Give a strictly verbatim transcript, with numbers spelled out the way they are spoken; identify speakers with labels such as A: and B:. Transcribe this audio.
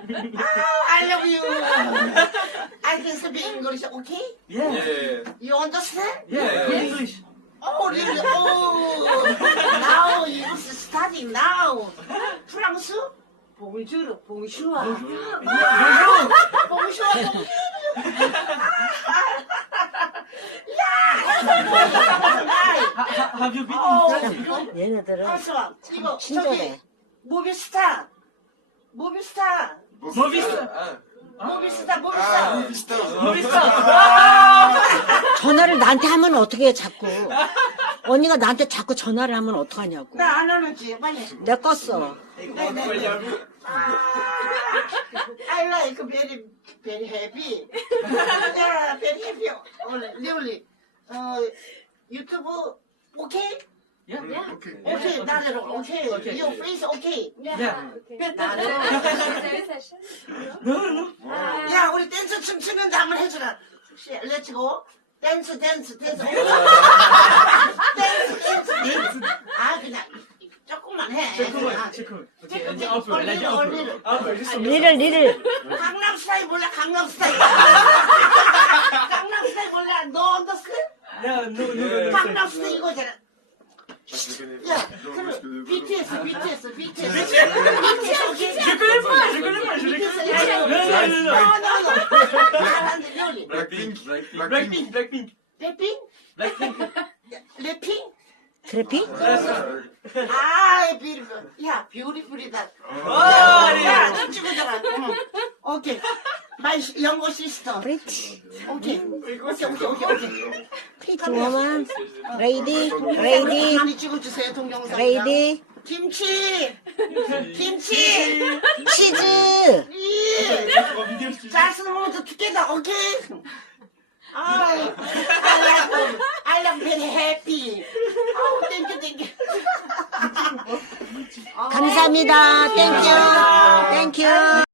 A: I love you. I can speak English, okay?
B: Yeah.
C: Yeah.
A: You understand?
B: Yeah. Good English.
A: Oh, really? Oh, now you study now. 프랑스? 봉주르, 봉슈아. 봉슈아, 봉슈아.
B: Ha- Have you been in France?
D: 얘네들은
A: 잠시만, 이거
D: 친절해.
A: 저기 모비스타, 모비스타,
B: 모비스타.
A: 모비스타,
C: 아,
A: 모비스타.
C: 비슷하.
B: 모비스타.
D: 전화를 나한테 하면 어떻게 해 자꾸. 언니가 나한테 자꾸 전화를 하면 어떡하냐고.
A: 나 안 하는지 빨리.
D: 내가 껐어.
A: I like very very happy. Yeah, very happy. 원래 really. 어 유튜브 오케이?
B: Yeah.
E: Yeah.
C: 오케이.
A: 오케이 나를 오케이.
B: 오케이.
A: Your face 오케이.
B: Yeah.
E: Okay.
A: 나를.
E: Is there a session?
B: No, no.
A: 야 우리 댄스 춤추는데 한번 해주라. 렛츠고. 댄스 댄스 댄스. 댄스 댄스 댄스. 아 그냥 조금만 해.
B: 잠깐만, 잠깐만. 오케이, 이제
A: 오케이.
B: 앞으로,
A: 얼리를,
B: 이제 앞으로.
A: 얼리를.
B: 앞으로, 이제 좀-
D: 리를 리를.
A: 강남 스타일 몰라 강남 스타일. 강남 스타일 몰라. 너 언더스크?
B: No, no, no, no, no.
A: 강남 스타일 이거잖아. 야, 그럼 비티에스, 비티에스, 비티에스. 비티에스, 오케이?
B: Je connais pas, je connais pas, je les connais pas. Non, non, non, non.
A: No, no, no. 잘하는데, 요리.
C: 블랙핑크.
B: Blackpink, Blackpink.
A: 래핑?
B: Blackpink.
A: 래핑?
D: 그래픽?
A: 아, 뷰티풀. 야, 뷰티풀이다.
B: 아,
A: 야, 너 찍어줘라. 응. 오케이. 마이 영어 시스터.
D: 프리티.
A: 오케이. 오케이, 오케이, 오케이, 오케이.
D: 프리티 워먼. 레이디. 레이디.
A: 많이 찍어주세요, 동영상.
D: 레이디.
A: 김치! 김치!
D: 치즈.
A: 예! 잘 쓰는 모두 두께다, 오케이? 아, I love, I love very happy. 아우, 땡큐, 땡큐.
D: 감사합니다. 땡큐. 땡큐.